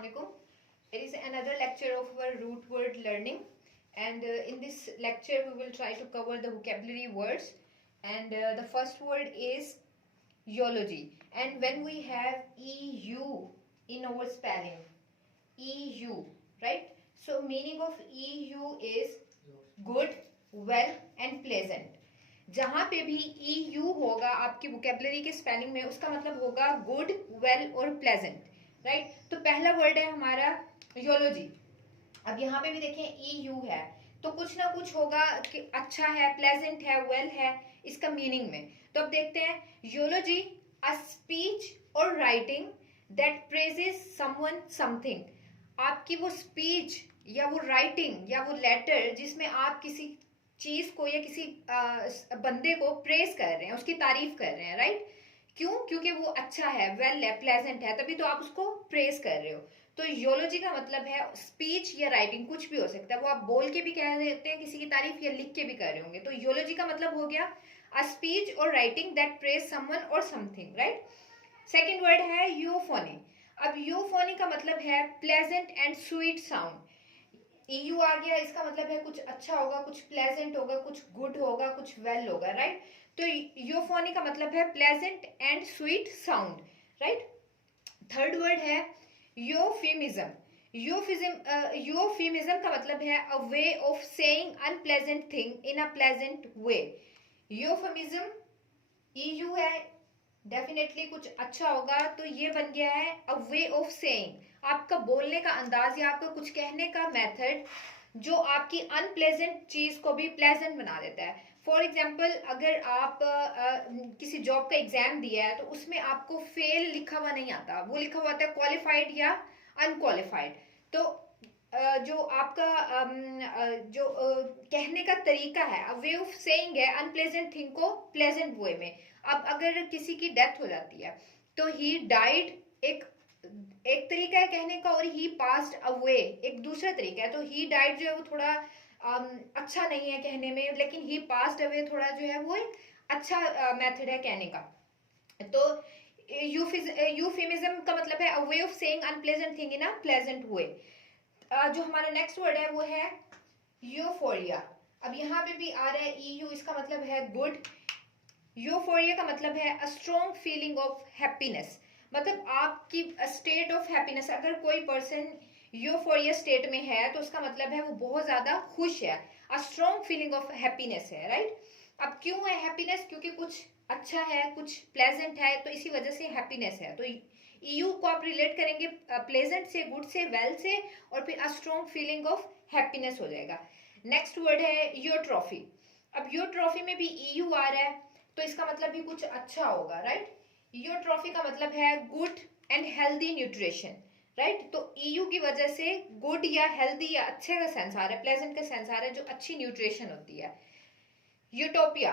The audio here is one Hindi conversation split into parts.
Assalamualaikum. It is another lecture of our root word learning, and in this lecture we will try to cover the vocabulary words. And the first word is eulogy. And when we have EU in our spelling, EU, right? So meaning of EU is good, well and pleasant. जहां पे भी EU होगा आपकी वोकेबलरी के स्पेलिंग में, उसका मतलब होगा गुड, वेल और प्लेजेंट, राइट? तो पहला वर्ड है हमारा योलॉजी. अब यहाँ पे भी देखें EU है, तो कुछ ना कुछ होगा कि अच्छा है, प्लेजेंट है, वेल है इसका मीनिंग में. तो अब देखते हैं योलॉजी, अ स्पीच और writing that praises someone something. आपकी वो स्पीच या वो राइटिंग या वो लेटर जिसमें आप किसी चीज को या किसी बंदे को प्रेज कर रहे हैं, उसकी तारीफ कर रहे हैं, राइट? क्यों? क्योंकि वो अच्छा है, वेल है, प्लेजेंट है, तभी तो आप उसको प्रेज कर रहे हो. तो योलॉजी का मतलब है स्पीच या राइटिंग, कुछ भी हो सकता है. वो आप बोल के भी कह देते हैं किसी की तारीफ या लिख के भी कर रहे होंगे. तो योलॉजी का मतलब हो गया अ स्पीच और राइटिंग दैट प्रेज समवन और समथिंग, राइट? सेकेंड वर्ड है यूफोनी. अब यूफोनी का मतलब है pleasant and sweet sound. EU आ गया, इसका मतलब है कुछ अच्छा होगा, कुछ प्लेजेंट होगा, कुछ गुड होगा, कुछ वेल होगा, राइट? तो यूफोनी का मतलब है pleasant and sweet sound, right? Third word है यूफिमिज्म. यूफिमिज्म का मतलब है a way of saying unpleasant thing in a pleasant way. Euphemism EU है, डेफिनेटली कुछ अच्छा होगा, तो ये बन गया है अ वे ऑफ सेइंग. आपका बोलने का अंदाज या आपका कुछ कहने का मेथड जो आपकी अनप्लेजेंट चीज को भी प्लेजेंट बना देता है. फॉर एग्जाम्पल, अगर आप किसी जॉब का एग्जाम दिया है तो उसमें आपको फेल लिखा हुआ नहीं आता, वो लिखा हुआ आता है क्वालिफाइड या अनक्वालिफाइड. तो जो आपका जो कहने का तरीका है, वे ऑफ सेइंग है अनप्लेजेंट थिंग को प्लेजेंट वे में. अब अगर किसी की डेथ हो जाती है तो ही डाइड एक तरीका है कहने का, और ही पास्ड अवे एक दूसरा तरीका है. तो ही डाइड जो है वो थोड़ा अच्छा नहीं है कहने में, लेकिन ही पास्ड अवे थोड़ा जो है वो एक अच्छा मेथड है कहने का. तो यूफिमिज्म का मतलब है a way of saying unpleasant thing in a pleasant way. जो हमारा नेक्स्ट वर्ड है वो है यूफोरिया. अब यहाँ पे भी आ रहा है EU, इसका मतलब है गुड. यूफोरिया का मतलब है a strong feeling of happiness. मतलब आपकी स्टेट ऑफ हैप्पीनेस. अगर कोई पर्सन यूफोरिया स्टेट में है तो उसका मतलब है वो बहुत ज्यादा खुश है. A strong feeling of happiness है, राइट? अब क्यों है हैप्पीनेस? क्योंकि कुछ अच्छा है, कुछ प्लेजेंट है, तो इसी वजह से हैप्पीनेस है. तो EU को आप रिलेट करेंगे प्लेजेंट से, गुड से, वेल से, और फिर a strong feeling of happiness हो जाएगा. नेक्स्ट वर्ड है योर ट्रॉफी. अब योर ट्रॉफी में भी EU आ रहा है, तो इसका मतलब भी कुछ अच्छा होगा, राइट? योर ट्रॉफी का मतलब है good and healthy nutrition, right? तो EU की वजह से गुड या हेल्दी या अच्छे का सेंस आ रहा है, प्लेजेंट का सेंस आ रहा है, जो अच्छी न्यूट्रिशन होती है. यूटोपिया.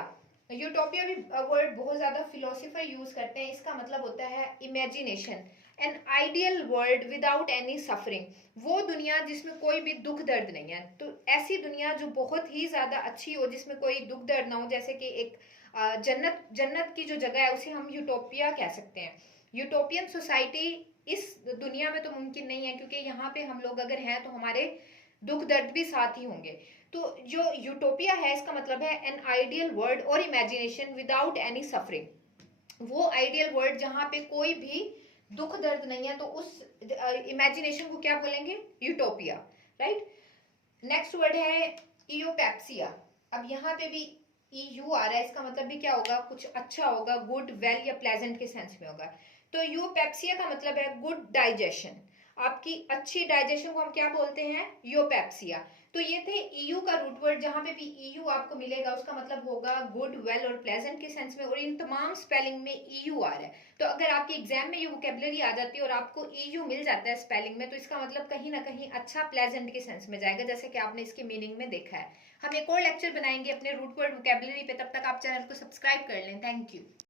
यूटोपिया भी वर्ड बहुत ज्यादा फिलोसोफर यूज करते हैं. इसका मतलब होता है imagination, an ideal world without any suffering. वो दुनिया जिसमें कोई भी दुख दर्द नहीं है. तो ऐसी दुनिया जो बहुत ही ज्यादा अच्छी हो, जिसमें कोई दुख दर्द ना हो, जैसे कि एक जन्नत की जो जगह है उसे हम यूटोपिया कह सकते हैं. यूटोपियन सोसाइटी इस दुनिया में तो मुमकिन नहीं है, क्योंकि यहाँ पे हम लोग अगर हैं तो हमारे दुख दर्द भी साथ ही होंगे. तो जो यूटोपिया है इसका मतलब है एन आइडियल वर्ल्ड और इमेजिनेशन विदाउट एनी सफरिंग. वो आइडियल वर्ल्ड जहां पे कोई भी दुख दर्द नहीं है, तो उस इमेजिनेशन को क्या बोलेंगे? Utopia, right? नेक्स्ट वर्ड है इयोपेप्सिया. अब यहाँ पे भी EU आ रहा है, इसका मतलब भी क्या होगा? कुछ अच्छा होगा, गुड, वेल या प्लेजेंट के सेंस में होगा. तो यूपेप्सिया का मतलब है गुड डाइजेशन. आपकी अच्छी डाइजेशन को हम क्या बोलते हैं? यूपेप्सिया. तो ये थे EU का रूट वर्ड. जहां पे भी EU आपको मिलेगा उसका मतलब होगा गुड, वेल और प्लेजेंट के सेंस में, और इन तमाम स्पेलिंग में EU आ रहा है. तो अगर आपके एग्जाम में ये वोकेबलरी आ जाती है और आपको EU मिल जाता है स्पेलिंग में, तो इसका मतलब कहीं ना कहीं अच्छा, प्लेजेंट के सेंस में जाएगा, जैसे कि आपने इसके मीनिंग में देखा है. हम एक और लेक्चर बनाएंगे अपने रूट वर्ड वोकेबलरी पे. तब तक आप चैनल को सब्सक्राइब कर लें. Thank you.